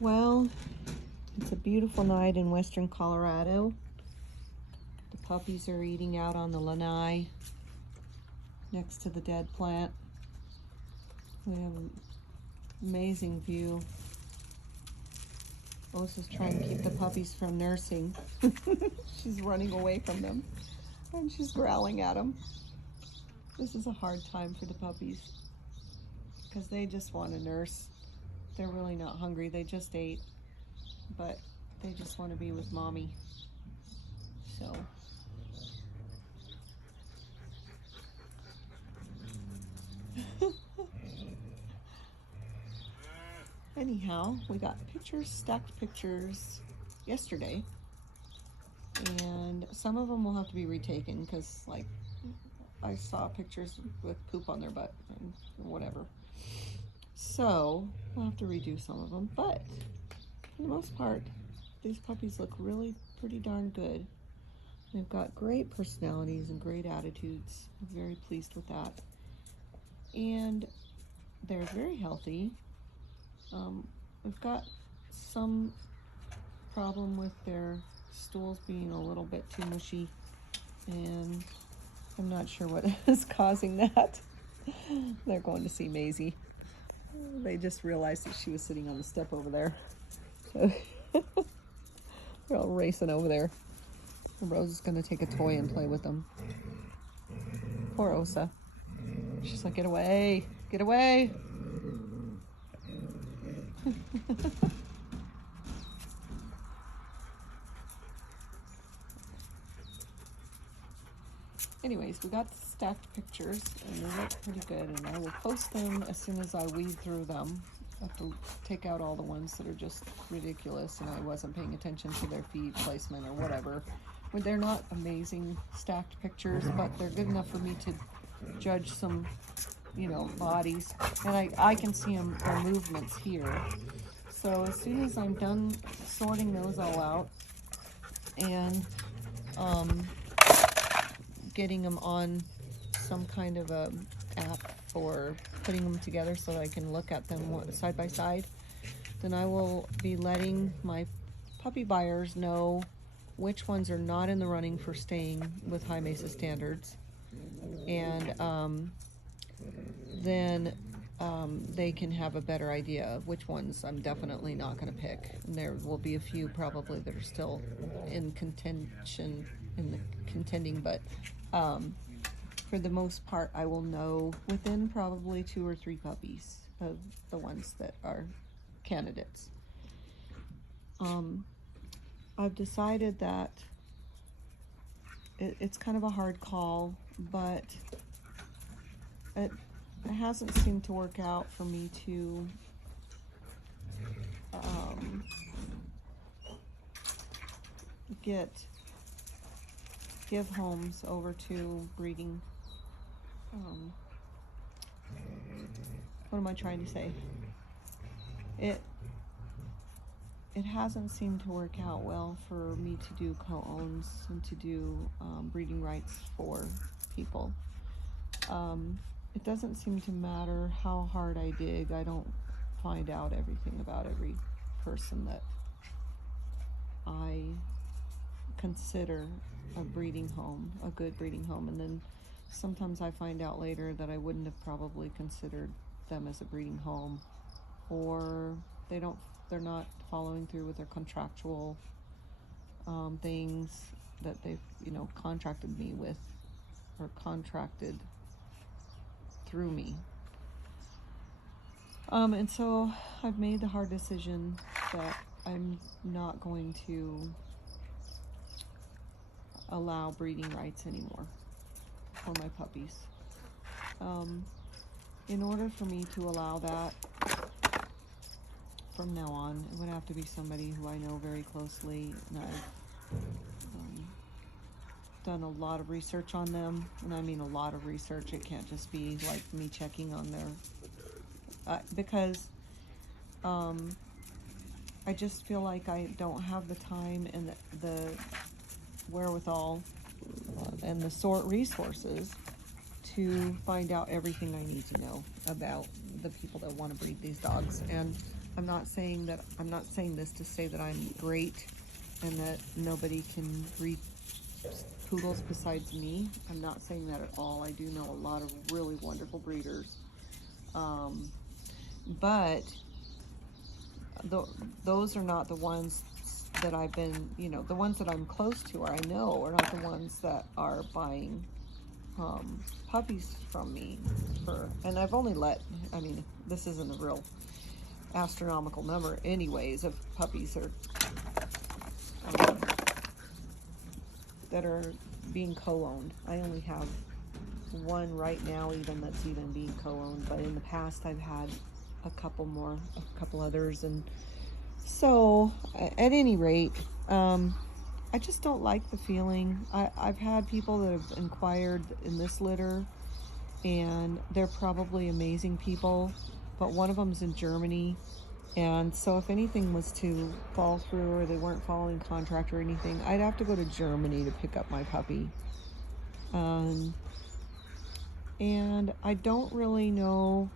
Well, it's a beautiful night in western Colorado. The puppies are eating out on the lanai next to the dead plant. We have an amazing view. Osa's trying to keep the puppies from nursing. She's running away from them and she's growling at them. This is a hard time for the puppies because they just want to nurse. They're really not hungry. They just ate, but they just want to be with mommy. So anyhow, we got pictures, stacked pictures yesterday, and some of them will have to be retaken because, like, I saw pictures with poop on their butt and whatever. So we'll have to redo some of them, but for the most part, these puppies look really pretty darn good. They've got great personalities and great attitudes. I'm very pleased with that. And they're very healthy. We've got some problem with their stools being a little bit too mushy, and I'm not sure what is causing that. They're going to see Maisie. They just realized that she was sitting on the step over there. So they're all racing over there. Rose is going to take a toy and play with them. Poor Osa. She's like, get away, get away. Anyways, we got stacked pictures and they look pretty good, and I will post them as soon as I weed through them. I have to take out all the ones that are just ridiculous and I wasn't paying attention to their feed placement or whatever. But they're not amazing stacked pictures, but they're good enough for me to judge some, bodies. And I can see their movements here. So as soon as I'm done sorting those all out and getting them on some kind of a app for putting them together so that I can look at them side by side, then I will be letting my puppy buyers know which ones are not in the running for staying with High Mesa standards, and then they can have a better idea of which ones I'm definitely not going to pick. And there will be a few probably that are still in contending, but for the most part, I will know within probably 2 or 3 puppies of the ones that are candidates. I've decided that it's kind of a hard call, but it hasn't seemed to work out for me to give homes over to breeding. What am I trying to say? It hasn't seemed to work out well for me to do co-owns and to do breeding rights for people. It doesn't seem to matter how hard I dig. I don't find out everything about every person that I consider a breeding home, a good breeding home, and then sometimes I find out later that I wouldn't have probably considered them as a breeding home, or they're not following through with their contractual things that they've contracted me with or contracted through me. And so I've made the hard decision that I'm not going to allow breeding rights anymore for my puppies. In order for me to allow that from now on, it would have to be somebody who I know very closely, and I've done a lot of research on them, and I mean a lot of research. It can't just be like me checking on their because I just feel like I don't have the time and the wherewithal and the resources to find out everything I need to know about the people that want to breed these dogs. And I'm not saying this to say that I'm great and that nobody can breed poodles besides me. I'm not saying that at all. I do know a lot of really wonderful breeders. But those are not the ones that I've been, the ones that I'm close to, or I know, are not the ones that are buying puppies from me and I've only this isn't a real astronomical number anyways of puppies that are being co-owned. I only have one right now even that's even being co-owned, but in the past I've had a couple others. And so at any rate, I just don't like the feeling. I've had people that have inquired in this litter, and they're probably amazing people, but one of them's in Germany, and so if anything was to fall through or they weren't following contract or anything, I'd have to go to Germany to pick up my puppy. And I don't really know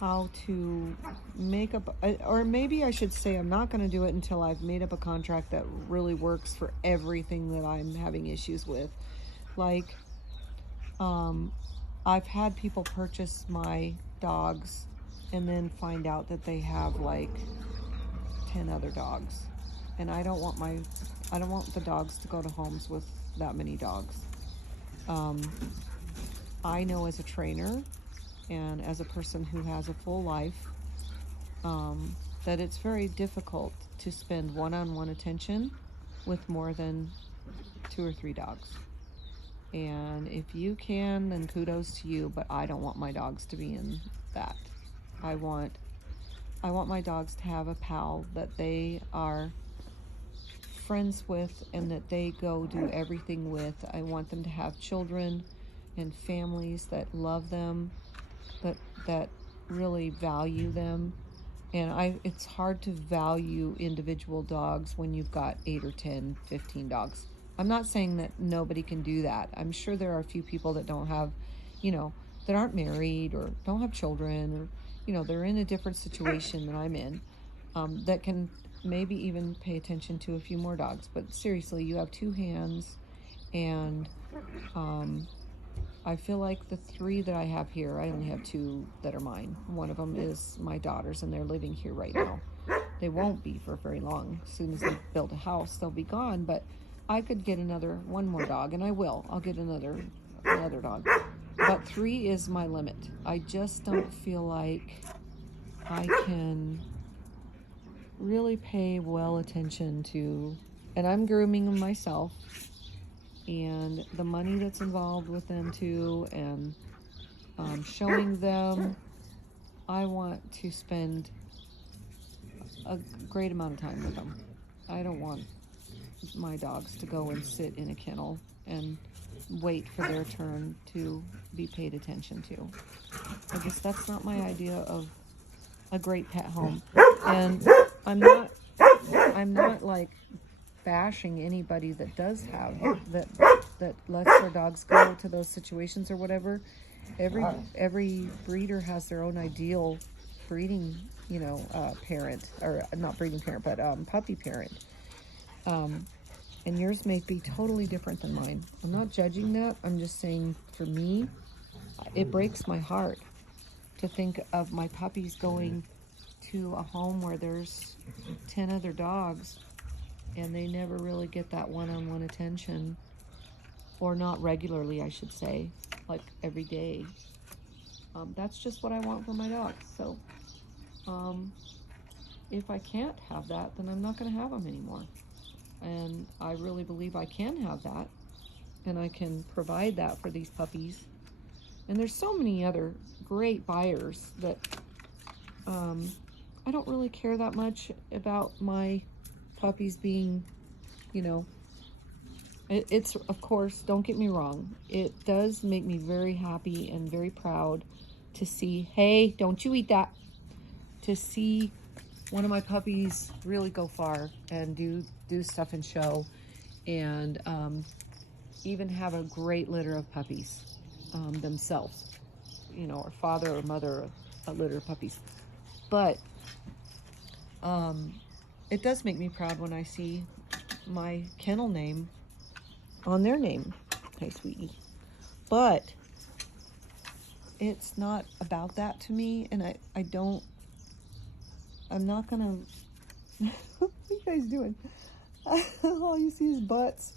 how to make up, or maybe I should say I'm not going to do it until I've made up a contract that really works for everything that I'm having issues with. Like, I've had people purchase my dogs and then find out that they have like 10 other dogs, and I don't want the dogs to go to homes with that many dogs. I know as a trainer and as a person who has a full life, that it's very difficult to spend one-on-one attention with more than 2 or 3 dogs. And if you can, then kudos to you, but I don't want my dogs to be in that. I want my dogs to have a pal that they are friends with and that they go do everything with. I want them to have children and families that love them, that really value them. And it's hard to value individual dogs when you've got 8 or 10, 15 dogs. I'm not saying that nobody can do that. I'm sure there are a few people that don't have, that aren't married or don't have children, or, they're in a different situation than I'm in, that can maybe even pay attention to a few more dogs. But seriously, you have 2 hands, and I feel like the 3 that I have here, I only have 2 that are mine. One of them is my daughter's, and they're living here right now. They won't be for very long. As soon as they build a house, they'll be gone. But I could get one more dog, and I will. I'll get another dog. But 3 is my limit. I just don't feel like I can really pay well attention to, and I'm grooming them myself, and the money that's involved with them too, and showing them. I want to spend a great amount of time with them. I don't want my dogs to go and sit in a kennel and wait for their turn to be paid attention to. I guess that's not my idea of a great pet home. And I'm not like bashing anybody that does have that lets their dogs go to those situations or whatever. Every breeder has their own ideal breeding, parent, or not breeding parent, but puppy parent. And yours may be totally different than mine. I'm not judging that. I'm just saying, for me, it breaks my heart to think of my puppies going to a home where there's 10 other dogs and they never really get that one-on-one attention, or not regularly, I should say, like every day. That's just what I want for my dogs. So if I can't have that, then I'm not going to have them anymore. And I really believe I can have that, and I can provide that for these puppies. And there's so many other great buyers that I don't really care that much about my puppies being, it's, of course, don't get me wrong, it does make me very happy and very proud to see, hey, don't you eat that, to see one of my puppies really go far and do stuff and show, and even have a great litter of puppies themselves, or father or mother, a litter of puppies. But It does make me proud when I see my kennel name on their name. Hey, sweetie. But it's not about that to me, and I'm not gonna, what are you guys doing? All you see is butts.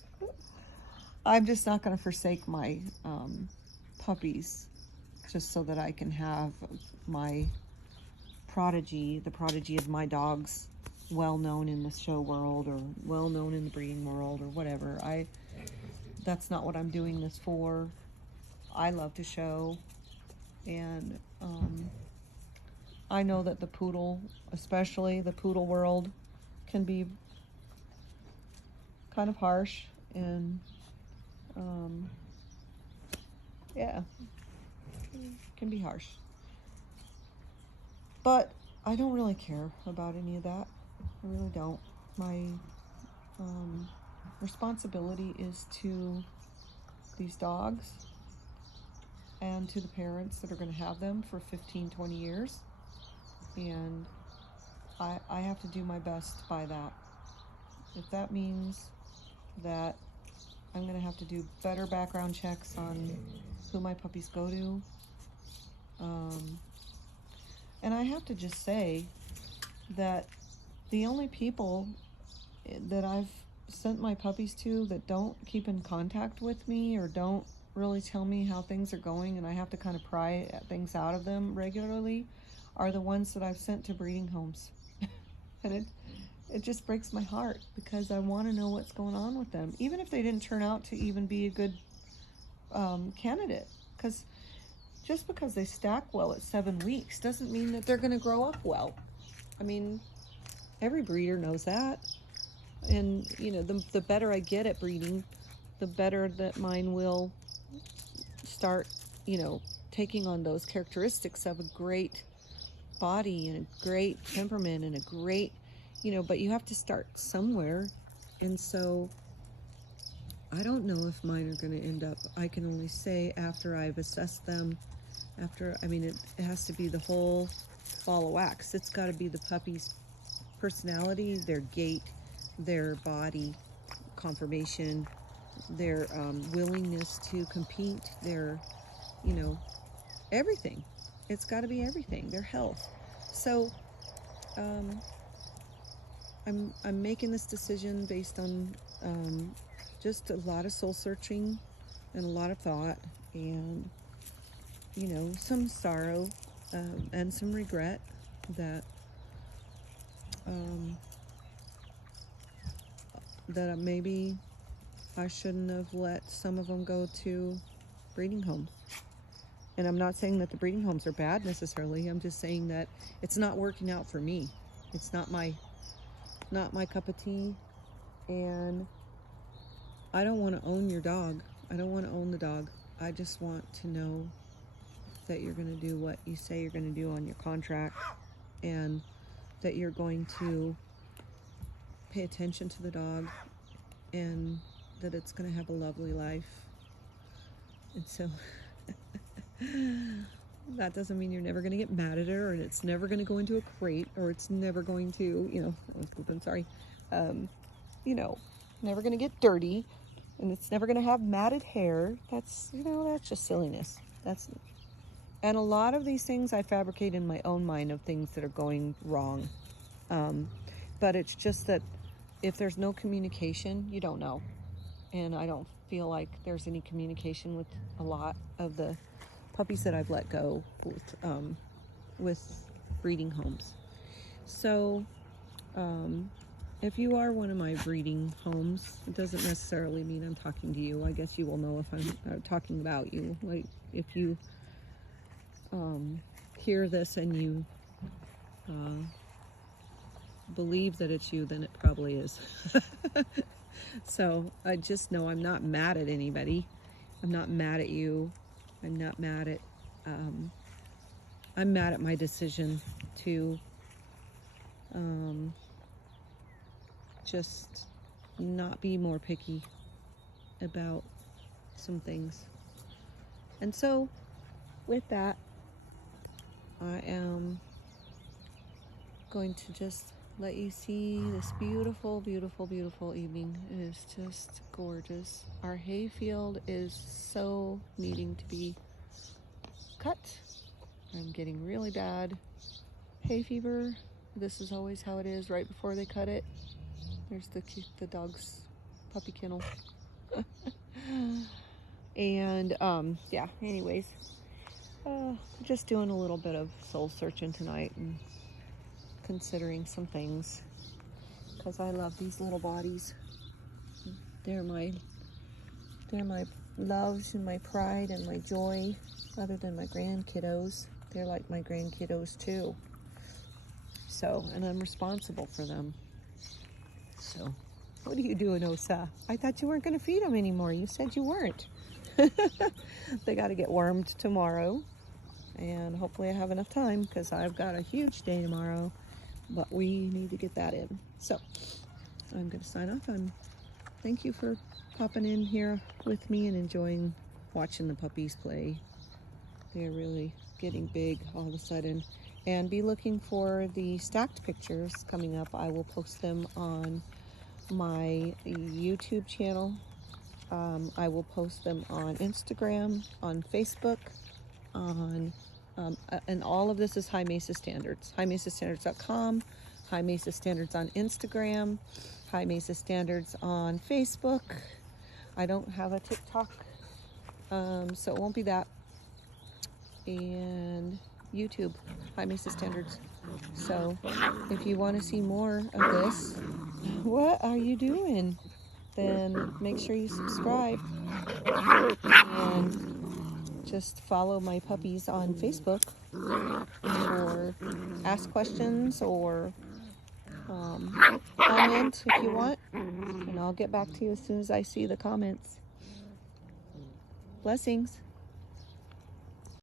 I'm just not gonna forsake my puppies just so that I can have my prodigy, the prodigy of my dogs, well known in the show world or well known in the breeding world or whatever. That's not what I'm doing this for. I love to show, and I know that the poodle, especially the poodle world, can be kind of harsh, and yeah, can be harsh. But I don't really care about any of that. I really don't. My responsibility is to these dogs and to the parents that are going to have them for 15, 20 years. And I have to do my best by that. If that means that I'm going to have to do better background checks on who my puppies go to. And I have to just say that the only people that I've sent my puppies to that don't keep in contact with me or don't really tell me how things are going, and I have to kind of pry things out of them regularly, are the ones that I've sent to breeding homes. And it just breaks my heart because I want to know what's going on with them, even if they didn't turn out to even be a good candidate. Because just because they stack well at 7 weeks doesn't mean that they're going to grow up well. I mean, every breeder knows that. And, you know, the better I get at breeding, the better that mine will start, you know, taking on those characteristics of a great body and a great temperament and a great, you know, but you have to start somewhere. And so I don't know if mine are going to end up, I can only say after I've assessed them, it has to be the whole ball of wax. It's got to be the puppy's personality, their gait, their body conformation, their willingness to compete, their, you know, everything. It's got to be everything, their health. So I'm making this decision based on just a lot of soul searching and a lot of thought, and, you know, some sorrow and some regret that that maybe I shouldn't have let some of them go to breeding homes. And I'm not saying that the breeding homes are bad necessarily. I'm just saying that it's not working out for me. It's not my cup of tea. And I don't want to own your dog. I don't want to own the dog. I just want to know that you're going to do what you say you're going to do on your contract, and that you're going to pay attention to the dog, and that it's going to have a lovely life. And so that doesn't mean you're never going to get mad at her, and it's never going to go into a crate, or it's never going to, you know, I was pooping, sorry, you know, never going to get dirty, and it's never going to have matted hair. That's, you know, that's just silliness. And a lot of these things I fabricate in my own mind of things that are going wrong. But it's just that if there's no communication, you don't know. And I don't feel like there's any communication with a lot of the puppies that I've let go with breeding homes. So if you are one of my breeding homes, it doesn't necessarily mean I'm talking to you. I guess you will know if I'm talking about you. Like, if you hear this and you believe that it's you, then it probably is. So I just know I'm not mad at anybody. I'm not mad at you. I'm not mad at I'm mad at my decision to just not be more picky about some things. And so with that, I am going to just let you see this beautiful, beautiful, beautiful evening. It is just gorgeous. Our hay field is so needing to be cut. I'm getting really bad hay fever. This is always how it is right before they cut it. There's the dog's puppy kennel. And yeah, anyways, just doing a little bit of soul searching tonight and considering some things, because I love these little bodies. They're my loves and my pride and my joy. Other than my grandkiddos, they're like my grandkiddos too. So, and I'm responsible for them. So, what are you doing, Osa? I thought you weren't going to feed them anymore. You said you weren't. They got to get wormed tomorrow, and hopefully I have enough time, because I've got a huge day tomorrow, but we need to get that in. So I'm going to sign off. Thank you for popping in here with me and enjoying watching the puppies play. They're really getting big all of a sudden. And be looking for the stacked pictures coming up. I will post them on my YouTube channel. I will post them on Instagram, on Facebook, and all of this is High Mesa Standards. HighMesaStandards.com, High Mesa Standards on Instagram, High Mesa Standards on Facebook. I don't have a TikTok, so it won't be that. And YouTube, High Mesa Standards. So if you want to see more of this, what are you doing? Then make sure you subscribe and just follow my puppies on Facebook, or ask questions, or comment if you want, and I'll get back to you as soon as I see the comments. Blessings.